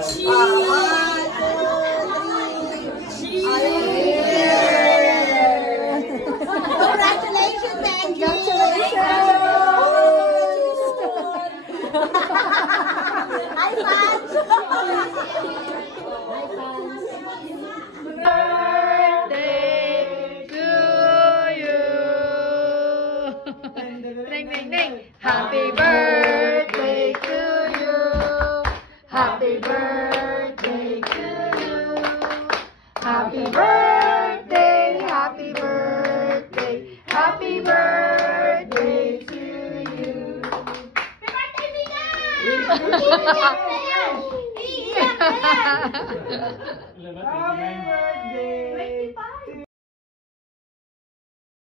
Congratulations, Angie! High five! Birthday to you. Ding, ding, ding. Happy birthday to you. Happy birthday to you. Happy birthday, happy birthday, happy birthday to you. Happy birthday!